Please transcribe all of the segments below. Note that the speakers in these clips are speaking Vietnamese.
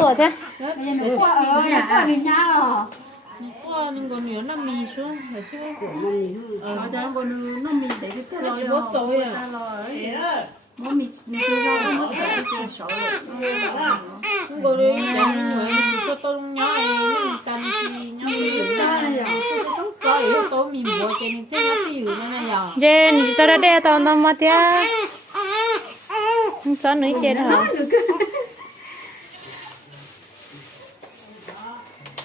ตัวใช่เจนเจะได้ตอนนั้นมาเถอะจ้าหนุ่ยเจนเหรอ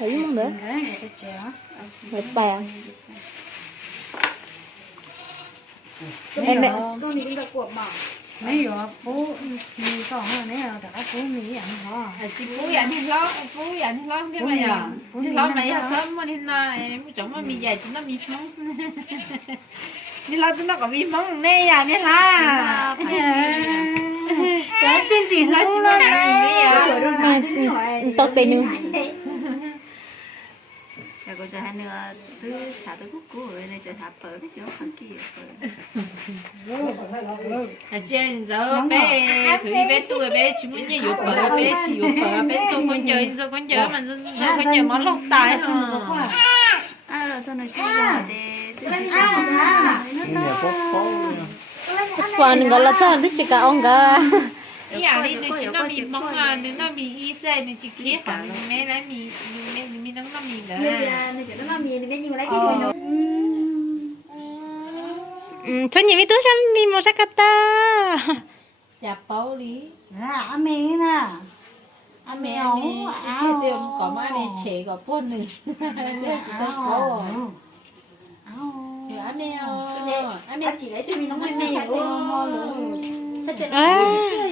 thấy không đấy mệt bè em này mấy giờ phú mì xong rồi nè đã bố mì ăn hả? Chị bố ăn thì lo bố ăn thì lo cái mày à thì lo mày ăn sớm mà nên là em chồng mà mì dày chúng nó mì sống mì lo chúng nó có mì mông nè à nè là cái chương trình là chúng nó mì à tao tên nhưng à je ni ta ra de ta na ma tia không cho nữa chết hả ờ phần gì cái tôi cho thế nhưng mà chỉ lo tôi thì chỉ tôi hai tôi tôi em biết thì chứ thân mẹ cái việc thế hà chị ờ rồi lấy chơi lấy nó tùy nó sẽ là thế cái này tin ba cái này nào rồi tôi chẳng có rồi có phải cho nó tôi thằng lấy mình nhỏ này có có thì có mà thấy không nữa cái này tôi chả mệt bèo em này con đi cũng cuộn bảo mấy giờ bố mình còn hơn đấy là đã bố mình ăn hả chị phú dành thì lo phú dành thì lo cái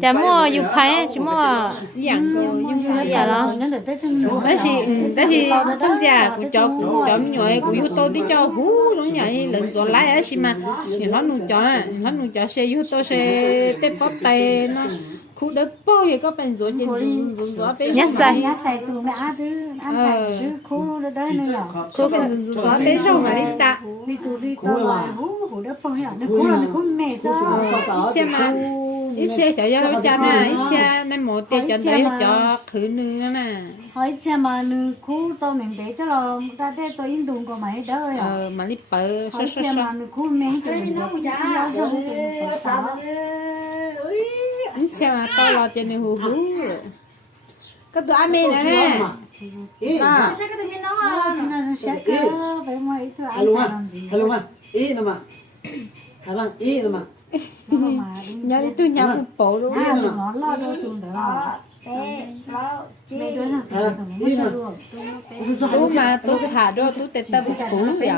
chả mua dù phải chỉ mua dạng rồi nhưng mà dạ đó Nó nó. đó thì đó. thì con già của cho của chấm nhồi của yêu tôi đi cho hú giống như vậy lần rồi lái ấy xí mà thì nó nung cho nó nung cho xe yêu tôi xe tép bóp tay nó khu đất bao giờ có bên rồi nhìn dùng dùng gió bên Nhát xài. Nhà xài tụi mẹ ăn thứ ăn xài thứ khu nó đỡ nữa rồi. khu bên dùng gió bên rồi mà đi. ta đi tụ đi tụ là hú hú đỡ phong hiểu nó khu là nó khu mẹ sao? xe mà ít xe sợ cho cha nè ít xe nên một tiền cho đấy cho khử nữ nữa nè. Hỏi xem mà nữ khu tôi mình để cho là ta để tôi in đùng của mày đỡ rồi ờ mà đi bờ hỏi xem mà nữ khu cho mình cho mình ít xe mà to lo cho nên hú hú rồi. Cái tụi anh mẹ nè. à sao cái tự nó cơ vậy mà ít thôi alo ai mà. alo mà. Ý nè mà. Alo ý nè mà. nó mà đi nhớ đi tôi nhà một bộ luôn. À nó lo đâu chung được Mẹ đứa nào. À ý nè tôi mà tôi thả đôi tôi tết ta bút cũ vậy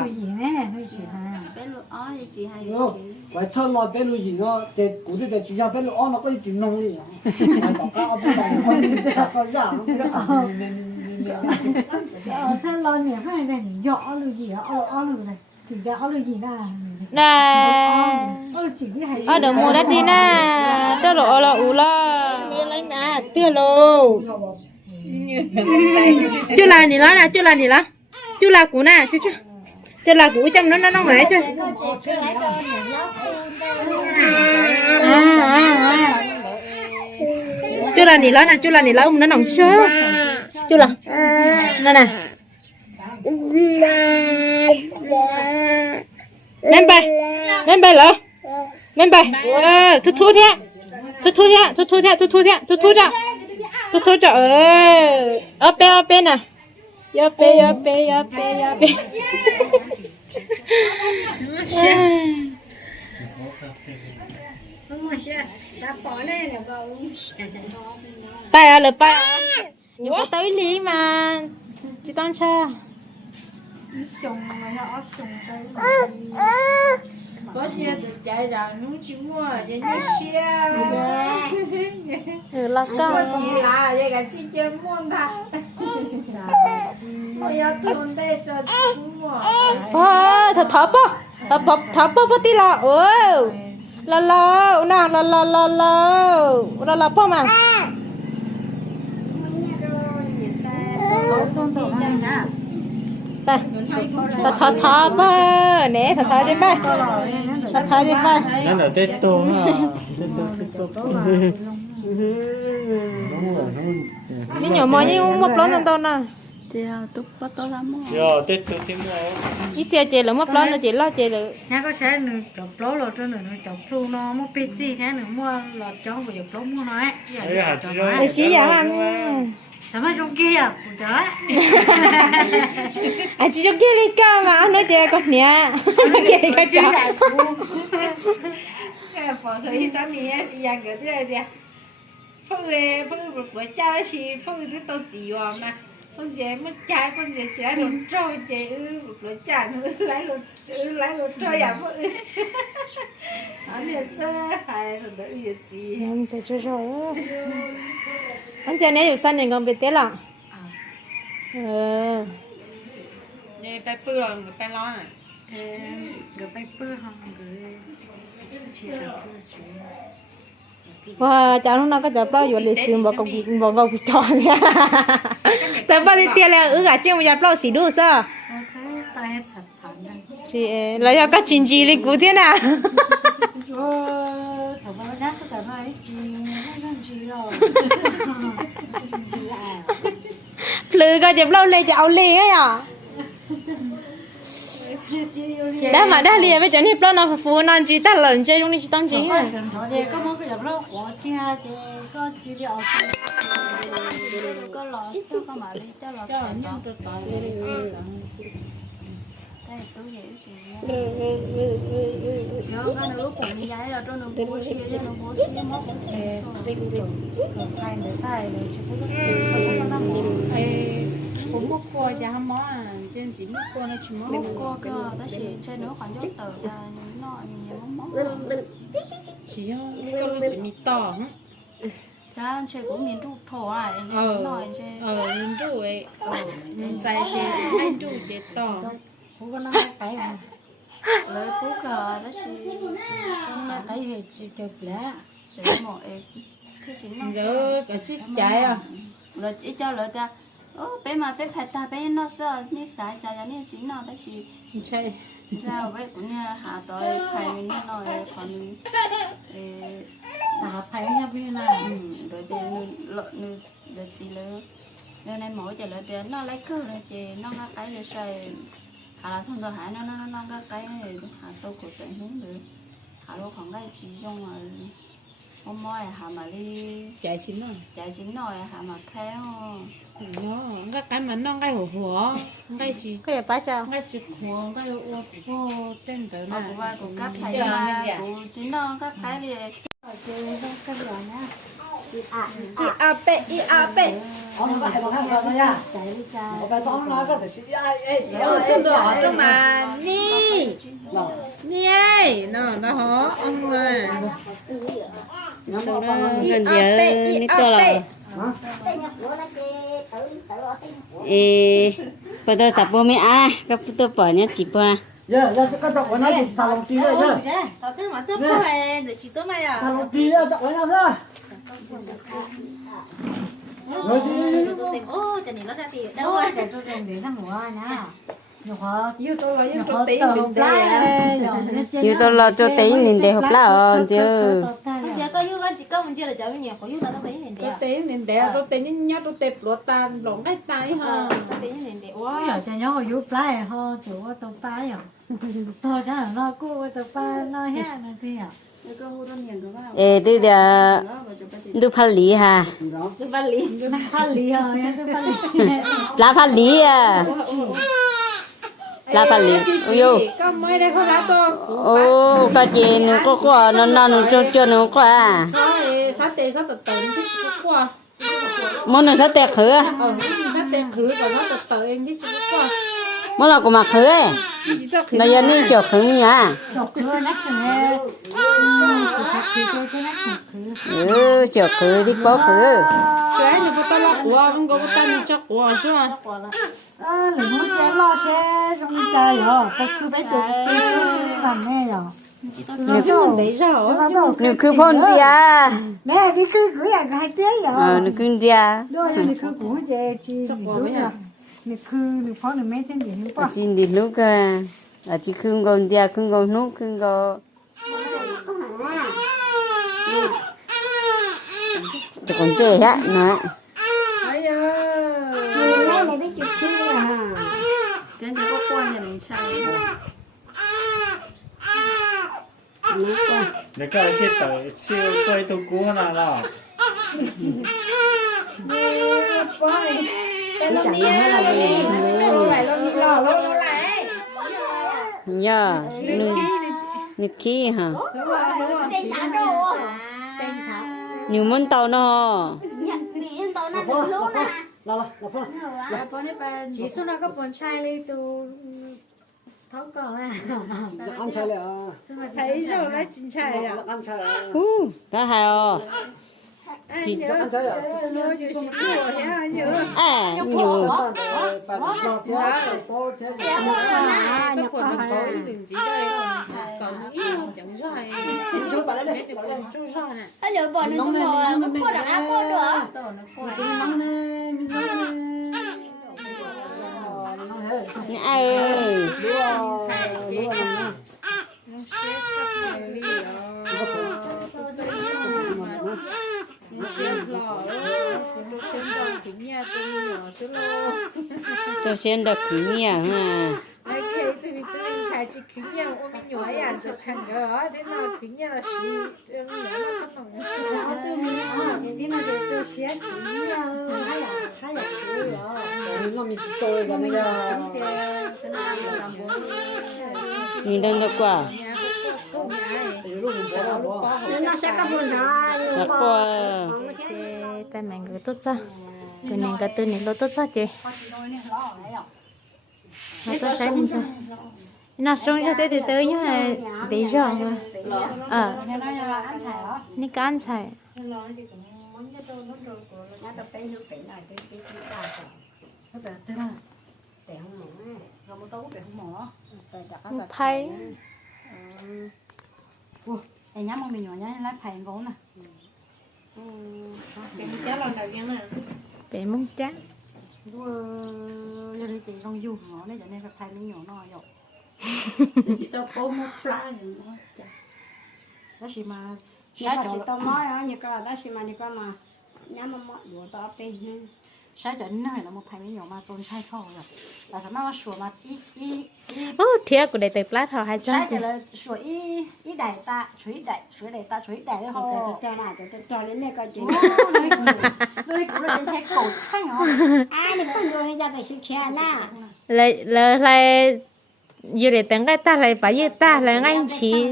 cái vậy thôi lo bé lui gì nó để cụ thể để chỉ ra bé lui nó có gì nông đi à có cái ông không cái có ra không biết ờ thế lo nhỉ hai này nhỏ luôn gì ờ ờ luôn này gì nè. Ở đâu mua đó thì nè đó là là lấy nè tiêu lô chú là gì đó nè chú là gì đó. Chú là của nè chú chú cho là củ trong nó nó nó mãi à, à, à. chú là nỉ lá nè chú là nỉ lá ông nó nòng chớ chú là. Nè nè nên bay Nên bay lỡ. Nên bay ờ thu thu thế thu thu thế thu thu thế thu thu thế thu thu thế thu thu thế ờ. Ở bên ở bên nè. Ở bên ở bên ở bên ở bên bay à lỡ bay à. Nhiều có tới lý mà. Chị tăng 熊了呀，啊熊在。ก็เชื่อใจเรานุ่งชิมัวยังไม่เชื่อหรือลักก้าวจีลาเด็กกับชิเจม่วงค่ะไม่อยาต้นไต้จนชิมัวว้าถ้อทับปะถ้าทับทับปะปฏิลาโอ้ลาลาน่ะลาลาลาลาลาลาพ่อมาต้องต้องนะ đây thật thật thấp á nè thật thấp đi bay thật thấp đi bay nó là tết tô mi nhỏ mò như một lon tao tao nè giờ tết tô thêm nữa ít xe chơi là một lon là chỉ lo chơi là nhà có xe nữa chọc lố rồi cho nữa chọc plu nó mua pizza cái nữa mua lọt chó của chọc lố mua nói ấy. Hả chị rồi để xí giả sao mà trong kia à phụ đó à chỉ cho kia đi cả mà ăn nói chơi con nè nói chơi cái chó cái phở thời sáng này xí ăn cái thứ này về phong một bữa cha là xí phong thứ tao chỉ vào mà phong về mất trái phong về chỉ lấy đồ trôi chế ư bữa cha nữa lấy đồ lấy đồ trôi à mọi anh bây giờ hay thật đấy bây gì anh chơi chơi rồi anh chơi này được san nhân con bị té lặng ờ. Nè bé bự rồi người bé lo à người bé bự không? Người chứ wow cháu nó có chập bao giờ lấy chừng vào công vào vào trò nha tại bao đi tiền là ư cả chừng vào bao xí đủ sao? Này chị là do các chính trị lịch cũ thế nào Ờ, thằng bao nhát sao thằng này chị không làm gì đâu chị à lừa cái chập bao lấy cháu lấy ấy à đã mà đã liền với chỗ này bao nó phụ nó chỉ ta lần chơi trong này chỉ tăng chỉ có muốn cái đâu có kia chị có chỉ đi ở có lọ cho con mà đi cho lọ cho đó cái tài đây tôi dễ gì cũng như vậy là cho nó để có mó à trên chỉ mất cô nó chỉ mất một cô cơ đó chỉ trên nữa khoảng chút tờ cho nó nhiều món chỉ có chỉ mi to hả thế chơi cũng miền trung thổ à em nói chơi ờ mình chú ấy ờ mình dạy chế hai chú chế to có năm tay lấy bố cơ đó chỉ năm tay về chụp lá để một thì chính nó giờ cái chiếc chạy à. Là ít cho lợi ta. Ô bé mà bé phải ta bé nó sợ như sai cha cha như chính nó đó chỉ chạy. Ra bé cũng như hạ tới phải mình nó nói còn ta phải nha bên này rồi thì nữ lợ nữ là gì lỡ nơi này mỗi giờ lỡ thì nó lấy cơ là chị nó ngắt cái rồi sai hạ là xong rồi hạ nó nó nó cái hạ tôi cũng tự hướng được hạ lúc khoảng cái chỉ trong mà hôm mai hạ mà đi chạy chín rồi chạy chính rồi hạ mà khéo nó cái cái mà nó cái hổ cái chỉ cái bá cho cái chỉ hổ cái ô ô tên tới này của ba của các thầy mà của chính nó các cái thì i a pe i a pe ông phải bằng hàng rồi nha ông phải tóm nó có thể sĩ ai ấy ờ chân đồ ở trong mà ni ni ấy nó nó hó ông ơi gần giờ ní to là ê bây giờ tập bố mẹ à các phụ tôi bỏ nhá chỉ bỏ giờ giờ cái đọc của nó thì thằng lòng tí rồi nhá đầu tiên mà tôi phải để chỉ tôi mày à thằng lòng tí đọc của nó ra rồi đi tôi tìm ô cho nên nó ra thì đâu rồi tôi dùng để nó mùa nè họ yêu tôi là yêu họ tôi tí tàu mình lái yêu tôi lo cho tí nhìn để hợp là chứ giờ có yêu cái chỉ có mình chưa là chợ nhiều có yêu tao tao thấy này tôi đẹp tí nên đẹp tôi tí nhá nhá tôi tí lúa tan lỏng cái tay ha tao thấy này đẹp Ôi giờ cho nhau yếu lái họ chủ tàu phá rồi thôi chắc là nó cô tàu phá nó hết là thế à ê đi giờ du phát lý ha tôi bắt liền phá lý rồi tôi phá lý lá phát lý à lá phát lý yêu có mấy đây không lá to ô cái gì nữa có qua nó nó nó cho cho nó qua thôi sát tê sát tật tận thích chú qua món này rất đẹp khử ờ sát tê khử còn nó tật tận em thích chú qua món nào cũng mặc khử ấy chỉ cho khử nó giờ đi chỗ khử nha chọc cửa nát này sự sắc khí cho cái nát cửa ừ chỗ khử đi bó tao lo của không có tao đi cho của chứ à à hôm chơi lo xe xong chơi rồi tôi cứ bé tôi cứ làm nghe rồi nó cho đấy rồi nó cho nếu khử phong đi à. Mẹ đi cứ cứ là hai tiếng rồi ờ nó cứ đi à. Đôi là cứ cũng chơi chi gì đúng không? nè cứ nè phó nè mấy tiếng gì nữa quá chỉ đi lúc à là chỉ khử ngon đi à khử ngon lúc khử ngon cho con chơi á nó ai ơi mấy này biết chụp phim à cái chỉ có qua nhìn sai để cái chiếc tàu siêu quay tàu cũ nào nào chẳng là là gì lại lo lo lo lo lại nhờ nước nước khí hả đúng rồi đúng rồi nhiều món tàu nó là là là phó chỉ số nó có bọn trai lên tu thấu còn à ăn trai là thấy rồi nó chính chạy à ăn trai à uh đó hay ờ anh Chị- nhớ ăn trai à lo chịu chịu của thế à nhớ à nhiều phải lo theo bao theo à các quần đừng có ý đừng chỉ đây còn ít không chẳng rồi chú bà đây mấy cái quần chú rồi nè. Bây giờ bọn nó ngồi có cô được áo cô được nóng này là cái nào làm bố nhìn đâu được quả. nhà có câu nhà ấy lúc mình cứ tốt ra Cứ nên cái tư này lo tốt ra chị nó tốt sai mình sao nó xuống cho tới từ từ nhưng mà để rồi ờ ní cái ăn xài một phay Em nhắm mong mình nhỏ nhá, lát phải gỗ nè. cái giá lần đầu tiên này bé mông chát Đua giờ đi tìm trong du ngõ này, cho nên phải thay mình nhỏ nó rồi. chỉ tao có một plá Đó chỉ mà Sa chỉ tao nói á, như cái đó xí mà như cái mà nhắm mà mọi đùa tao bên. Sai cho nó là một thay mình nhỏ mà trốn sai không rồi. Là sao mà sửa mà ít ít ít thiệt của đây tay plát họ hai sai cho là sửa ít ít đại ta, sửa ít đại, sửa đại ta, sửa ít đại đấy không? cho cho nào cho cho cho đến đây coi chuyện. Đôi cũng là sai xanh hả? Ai thì con rồi ra tới sự kia na. lại lại lại dù để tặng cái ta lại phải ta là anh chị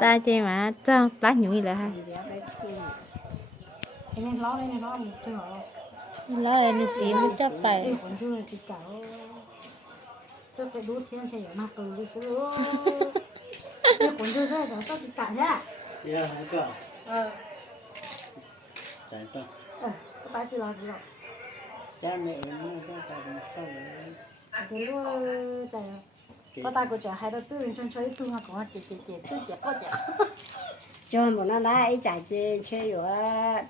ta chỉ mà cho plát nhủi là hai Thế nên lo đây này lo một tôi hỏi lo là đi chỉ mới cho phải còn chưa thì cả cho cái đốt thiên sẽ mà cần đi sửa. Còn chưa sai rồi, tao thì cả nhá. yeah hay cả Ờ, tại sao ờ, các bạn chỉ lo gì rồi. cha mẹ nó ra tại sao vậy cái đua tại có ta của trẻ hai đứa tư trong chơi tu mà có chị chị chị chị chị có chị Cho bọn nó đã ấy chạy chơi chơi rồi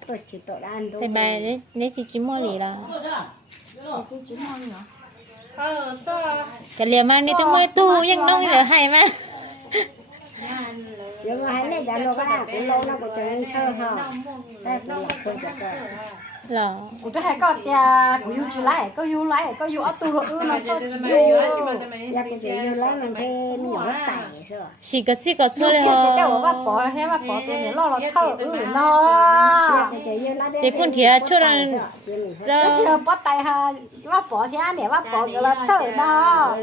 tôi chỉ tội ăn thì tôi. bài đấy nếu chỉ chỉ mua lì là cái chín ngon nhở ờ cho cái liều mà đi tới môi tu nhưng nông giờ hay mà nhưng mà hãy lấy giá lô cái nào cũng lô nó cũng trở nên sơ hả đây nó không phải cái là của tôi hay có tia của yêu chỉ lại có yêu lại có yêu ở tu rồi nó có giá cái gì? Như lấy mình sẽ nhỏ sơ chỉ có chỉ có yêu cho kia lên chỉ bà bỏ hay bà bỏ cho nên lo lo thở. ừ nó thì cũng thiệt cho là cho cho chưa bắt tay ha. Bà bỏ thì anh để bà bỏ cái là thở đó.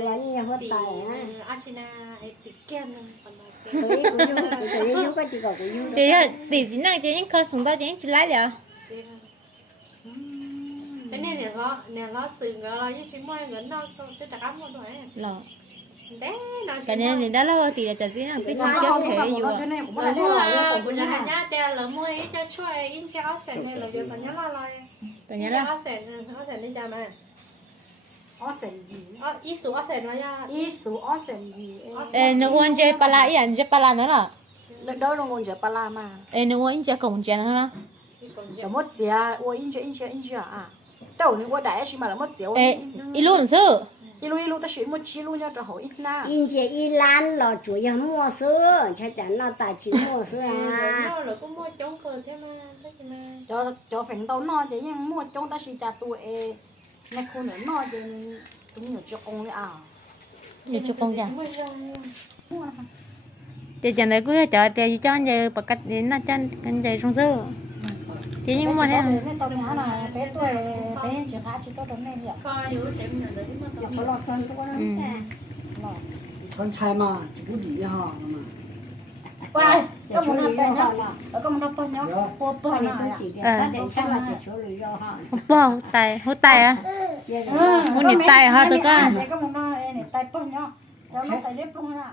có có yêu thì thì thì năng thì những khó sống đó thì chỉ lấy được cái này nè nó nè nó sừng nó như chỉ mua người nó cái đặc ấm một rồi là nó cái này thì đã lâu thì là chỉ gì năng cái thể có อยู่ cho nên cũng mà là là hàng nhá tiền là mua ít cho chuối ít cho áo sẹn này là giờ tao nhớ lo lo tôi nhớ là áo sẹn áo sẹn đi ra mà. Ó sền gì? Áo ít số áo sẹn nó nha. Ý số ó sền gì? Ê nó uống chơi pala ý anh chơi pala nữa là đâu nó ngon giờ pa la mà. Ê nó uống chơi cùng chơi nữa là một giờ tôi in chơi in chơi in chơi à đâu ni tôi đại mà là một giờ ê ít luôn sư? Ilu ilu ta chuyển một chi lu nhau cho hỏi ít na. In chế y lan là chủ yếu mua sữa chắc chắn là tài chính mua sữa à. nó là cũng mua chống cờ thế mà thế mà. Cho cho phèn tàu no thì nhưng mua trong ta chỉ ta tuổi này khu nữa no thì cũng nhiều cho con đấy à. Nhiều cho con kìa. Thì chẳng đấy cứ chờ thì cho anh giờ bật cách đến là cho anh giờ trong sư chị nhưng mà em cái tôm há là bé tuổi bé chỉ há chỉ có đống này nhỉ? Có lọt chân có lọt. Con trai mà chỉ có gì hả mà. Quay có một nắp tay nhá có một nắp tay nhá cô bò này tôi chỉ để sát để chắc là chỉ số lý do hả bò hút tay hút tay à hút nhịn tay hả tôi có có một nắp tay nhá có nắp tay lép luôn hả